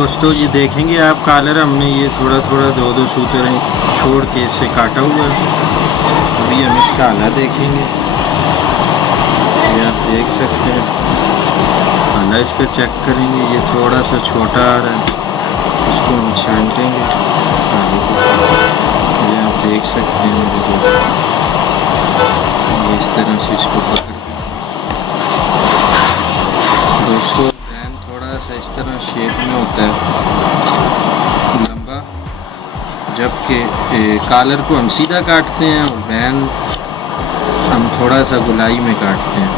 दोस्तों ये देखेंगे आप कॉलर हमने ये थोड़ा थोड़ा दो दो सूत्र छोड़ के इससे काटा हुआ है। अभी हम इसका आला देखेंगे, ये आप देख सकते हैं। आला इसका चेक करेंगे, ये थोड़ा सा छोटा आ रहा है, इसको हम छांटेंगे आलू को। ये आप देख सकते हैं मेरे दोस्तों, ये इस तरह से इसको पकड़ दोस्तों। बैन थोड़ा सा इस तरह शेप में होता है लंबा, जबकि कॉलर को हम सीधा काटते हैं और बैन हम थोड़ा सा गुलाई में काटते हैं।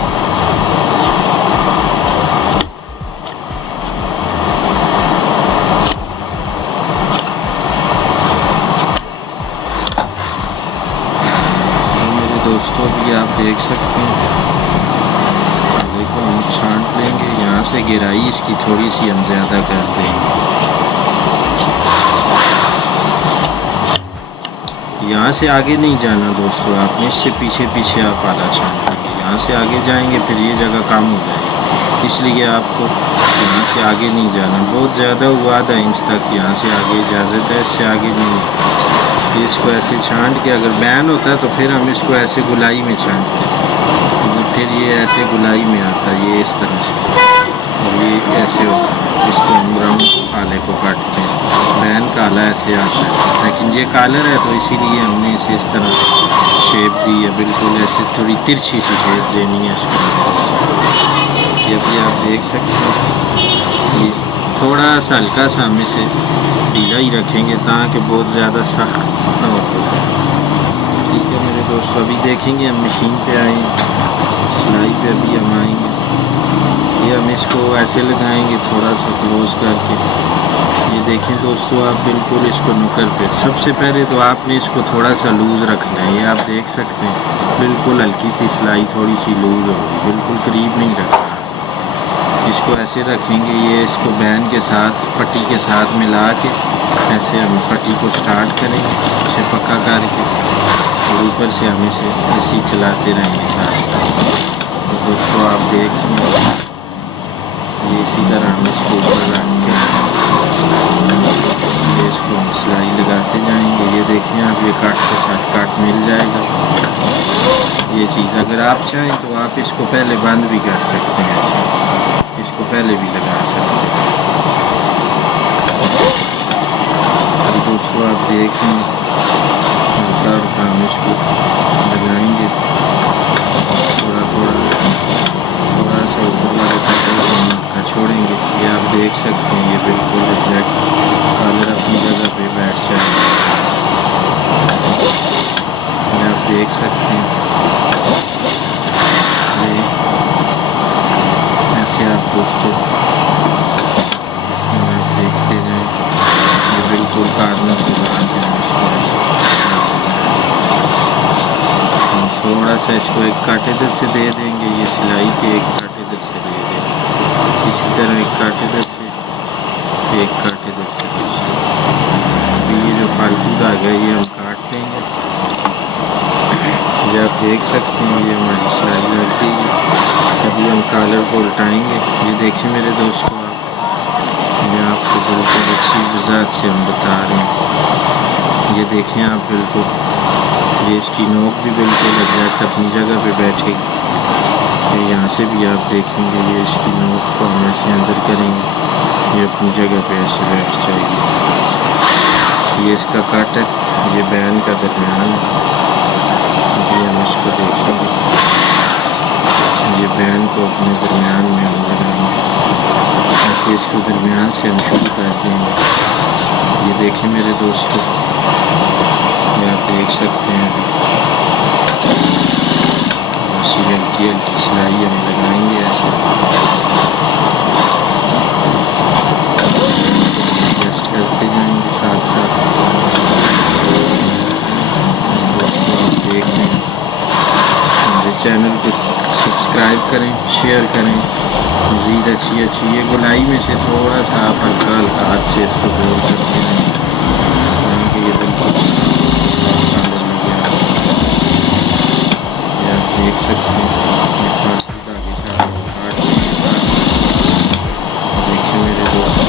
मेरे दोस्तों भी आप देख सकते हैं, आलू को हम छांट लेंगे। यहाँ से गिराई इसकी थोड़ी सी हम ज़्यादा कर देंगे। यहाँ से आगे नहीं जाना दोस्तों, आपने इससे पीछे पीछे आप आधा छांट लेंगे। यहाँ से आगे जाएंगे फिर ये जगह कम हो जाएगी, इसलिए आपको यहाँ से आगे नहीं जाना। बहुत ज़्यादा हुआ आधा इंच तक, यहाँ से आगे इजाज़त है, इससे आगे नहीं। इसको ऐसे छांट के, अगर बैन होता है तो फिर हम इसको ऐसे गुलाई में छांटते हैं, फिर ये ऐसे गुलाई में आता है, ये इस तरह से, और ये ऐसे होता है। इसको हम राउंड आले को काटते हैं, बैन काला ऐसे आता है, लेकिन ये कॉलर है तो इसीलिए हमने इसे इस तरह शेप दी है, बिल्कुल ऐसे थोड़ी तिरछी सी शेप देनी है इसको। ये भी आप देख सकते हैं, ये थोड़ा सा हल्का सा हम इसे ढीला ही रखेंगे ताकि बहुत ज़्यादा सख्त ना हो। ठीक है मेरे दोस्तों, अभी देखेंगे हम मशीन पे आए, सिलाई पे अभी हम आएंगे। ये हम इसको ऐसे लगाएंगे थोड़ा सा क्लोज करके। ये देखें दोस्तों आप, बिल्कुल इसको नुकर पे, सबसे पहले तो आपने इसको थोड़ा सा लूज़ रखना है। ये आप देख सकते हैं बिल्कुल हल्की सी सिलाई थोड़ी सी लूज़ होगी, बिल्कुल करीब नहीं रखना। इसको ऐसे रखेंगे, ये इसको बैन के साथ पट्टी के साथ मिला के ऐसे हम पट्टी को स्टार्ट करेंगे, इसे पक्का करके, और ऊपर से हम इसे ऐसे ही चलाते रहेंगे। तो दोस्तों आप देखें, ये इसी तरह हम इसको ऊपर रख के इसको हम सिलाई लगाते जाएंगे। ये देखें आप, ये काट के साथ काट मिल जाएगा। ये चीज़ अगर आप चाहें तो आप इसको पहले बंद भी कर सकते हैं, इसको पहले भी लगा सकते हैं। तो दोस्तों आप देखें, हम इसको लगाएंगे थोड़ा थोड़ा थोड़ा सा ऊपर वाले का छोड़ेंगे। ये आप देख सकते हैं, ये बिल्कुल एग्जैक्ट कॉलर अपनी जगह पे बैठ जाएगा। ये आप देख सकते हैं, ये ऐसे आप दोस्तों आप देखते जाएं, ये बिल्कुल कॉर्नर के बाद थोड़ा सा इसको एक काटेदर से दे देंगे, ये सिलाई के एक काटेदर से दे देंगे, इसी तरह एक काटेदर से एक काटेदर से दूसरा। अभी ये जो फालतू धागा है ये हम काट देंगे। ये आप देख सकते हैं, ये हमारी सिलाई लग गई है। अभी हम कॉलर को उल्टाएंगे। ये देखें मेरे दोस्तों आप, ये आपको बिल्कुल अच्छी वजाहत से हम बता रहे हैं। ये देखें आप, बिल्कुल ये इसकी नोक भी बिल्कुल एग्जैक्ट अपनी जगह पे बैठेगी। ये यहाँ से भी आप देखेंगे, ये इसकी नोक को हम ऐसे अंदर करेंगे, ये अपनी जगह पे ऐसे बैठ जाएगी। ये इसका कट है, ये बैन का दरमियान है। ये हम इसको देखेंगे, ये बैन को अपने दरमियान में हम लगाएंगे, ऐसे इसको दरमियान से हम शुरू कर देंगे। ये देखें मेरे दोस्तों, ये आप देख सकते हैं, ऐसी हल्की हल्की सिलाई हम लगाएंगे ऐसे, एडजस्ट करते जाएंगे साथ साथ। दोस्तों आप देख रहे हैं, हमारे चैनल को सब्सक्राइब करें, शेयर करें। मज़ीद अच्छी अच्छी ये गुलाई में से थोड़ा सा आप हल्का हल्का हाथ से इसको दूर करते रहें, ये बिल्कुल देख सकते हैं। ये फालतू धागे से हम काट देंगे। देखिए मेरे दोस्तों,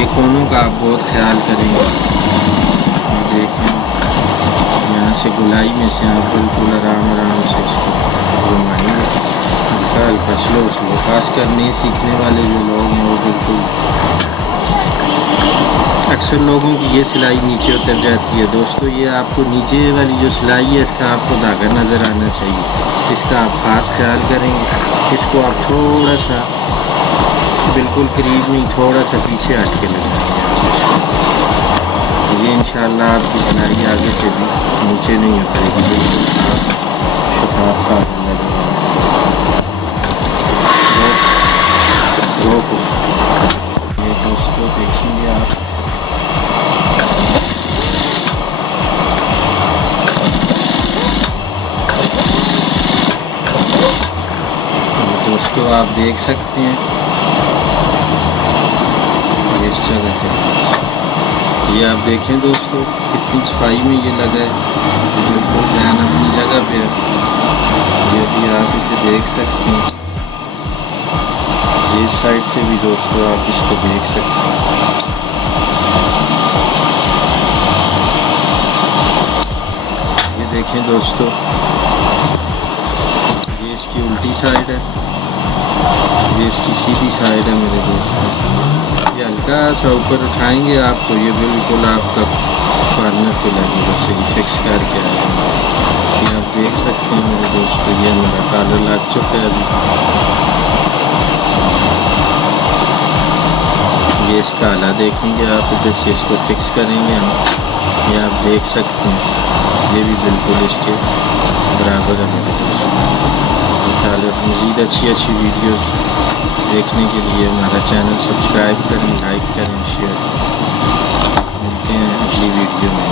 ये कोनों का आप बहुत ख्याल करेंगे। ये देखें, यहाँ से गुलाई में से आप बिल्कुल आराम आराम से इसको घुमाएंगे, हल्का हल्का स्लो स्लो। खासकर नए सीखने वाले जो लोग हैं वो बिल्कुल, अक्सर लोगों की ये सिलाई नीचे उतर जाती है दोस्तों। ये आपको नीचे वाली जो सिलाई है इसका आपको धागा नज़र आना चाहिए, इसका आप ख़ास ख्याल करेंगे। इसको आप थोड़ा सा, बिल्कुल करीब नहीं, थोड़ा सा पीछे हट के लगाएंगे। ये इंशाल्लाह आपकी सिलाई आगे से भी नीचे नहीं उतरेगी, बिल्कुल साफ शफाफ कागज लगेगा। ये दोस्तों देखेंगे आप, दोस्तों आप देख सकते हैं इस जगह पे, ये आप देखें दोस्तों कितनी सफाई में ये लगा है, बिल्कुल ध्यान अपनी जगह पे है। ये भी आप इसे देख सकते हैं, इस साइड से भी दोस्तों आप इसको देख सकते हैं। ये देखें दोस्तों, ये इसकी उल्टी साइड है, ये इसकी सीधी साइड है मेरे दोस्तों। ये हल्का सा ऊपर उठाएंगे आप तो ये बिल्कुल आपका कॉर्नर पे लगेगा, सही फिक्स करके आएगा। ये आप देख सकते हैं मेरे दोस्तों, ये मेरा कॉलर लग चुका है अभी। ये इसका आला देखेंगे आप, इधर से इसको फिक्स करेंगे हम। ये आप देख सकते हैं, ये भी बिल्कुल इसके बराबर है मेरे दोस्तों। मज़ीद अच्छी वीडियोस देखने के लिए हमारा चैनल सब्सक्राइब करें, लाइक करें, शेयर करें। मिलते हैं अगली वीडियो में।